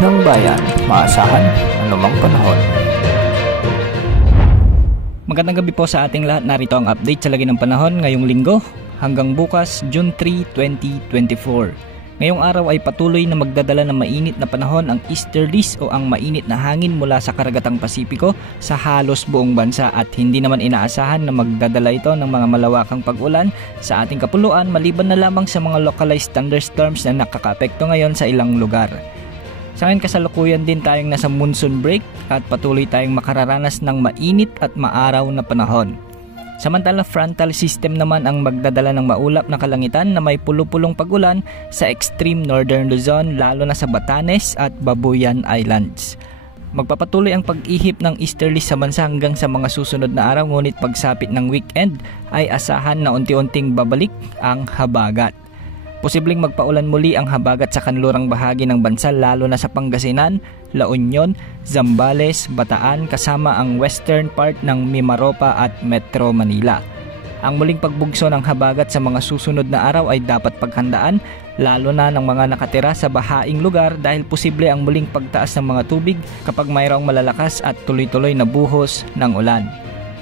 ng bayan, maasahan anumang panahon. Magandang gabi po sa ating lahat. Narito ang update sa lagi ng panahon ngayong linggo hanggang bukas June 3, 2024. Ngayong araw ay patuloy na magdadala ng mainit na panahon ang easterlies o ang mainit na hangin mula sa karagatang Pasipiko sa halos buong bansa at hindi naman inaasahan na magdadala ito ng mga malawakang pag-ulan sa ating kapuluan maliban na lamang sa mga localized thunderstorms na nakakaapekto ngayon sa ilang lugar. Sa ngayon kasalukuyan din tayong nasa monsoon break at patuloy tayong makararanas ng mainit at maaraw na panahon. Samantala frontal system naman ang magdadala ng maulap na kalangitan na may pulo-pulong pag-ulan sa extreme northern Luzon lalo na sa Batanes at Babuyan Islands. Magpapatuloy ang pag-ihip ng easterlies sa bansa hanggang sa mga susunod na araw ngunit pagsapit ng weekend ay asahan na unti-unting babalik ang habagat. Posibleng magpaulan muli ang habagat sa kanlurang bahagi ng bansa lalo na sa Pangasinan, La Union, Zambales, Bataan kasama ang western part ng Mimaropa at Metro Manila. Ang muling pagbugso ng habagat sa mga susunod na araw ay dapat paghandaan lalo na ng mga nakatira sa bahaing lugar dahil posible ang muling pagtaas ng mga tubig kapag mayroong malalakas at tuloy-tuloy na buhos ng ulan.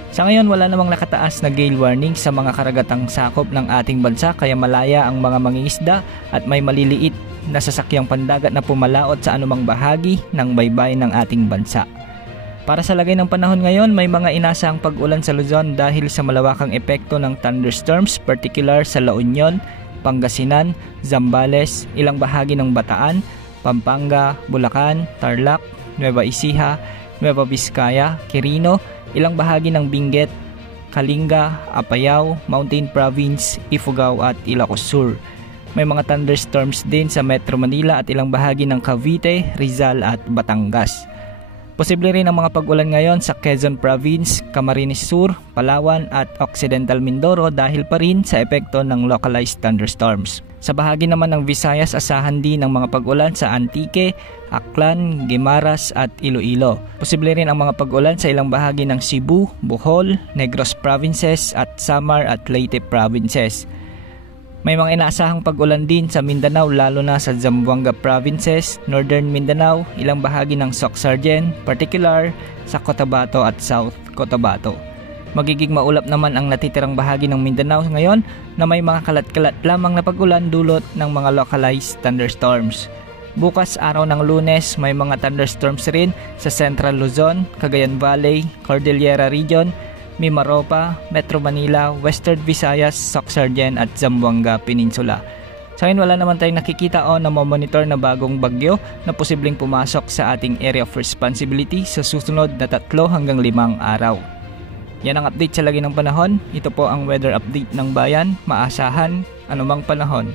Sa ngayon wala namang nakataas na gale warning sa mga karagatang sakop ng ating bansa kaya malaya ang mga mangingisda at may maliliit na sasakyang pandagat na pumalaot sa anumang bahagi ng baybayin ng ating bansa. Para sa lagay ng panahon ngayon may mga inasahang pag-ulan sa Luzon dahil sa malawakang epekto ng thunderstorms particular sa La Union, Pangasinan, Zambales, ilang bahagi ng Bataan, Pampanga, Bulacan, Tarlac, Nueva Ecija, Nueva Vizcaya, Quirino, ilang bahagi ng Benguet, Kalinga, Apayao, Mountain Province, Ifugao at Ilocos Sur. May mga thunderstorms din sa Metro Manila at ilang bahagi ng Cavite, Rizal at Batangas. Posible rin ang mga pag-ulan ngayon sa Quezon Province, Camarines Sur, Palawan at Occidental Mindoro dahil pa rin sa epekto ng localized thunderstorms. Sa bahagi naman ng Visayas, asahan din ang mga pag-ulan sa Antique, Aklan, Guimaras at Iloilo. Posible rin ang mga pag-ulan sa ilang bahagi ng Cebu, Bohol, Negros Provinces at Samar at Leyte Provinces. May mga inaasahang pag-ulan din sa Mindanao lalo na sa Zamboanga Provinces, Northern Mindanao, ilang bahagi ng Soc-Sargen, particular sa Cotabato at South Cotabato. Magiging maulap naman ang natitirang bahagi ng Mindanao ngayon na may mga kalat-kalat lamang na pag-ulan dulot ng mga localized thunderstorms. Bukas araw ng Lunes may mga thunderstorms rin sa Central Luzon, Cagayan Valley, Cordillera Region, Mimaropa, Metro Manila, Western Visayas, Soc-Sargen at Zamboanga Peninsula. Sa ngayon wala naman tayong nakikita o namomonitor na bagong bagyo na posibleng pumasok sa ating area of responsibility sa susunod na 3 hanggang 5 araw. Yan ang update sa lagi ng panahon. Ito po ang weather update ng bayan, maasahan anumang panahon.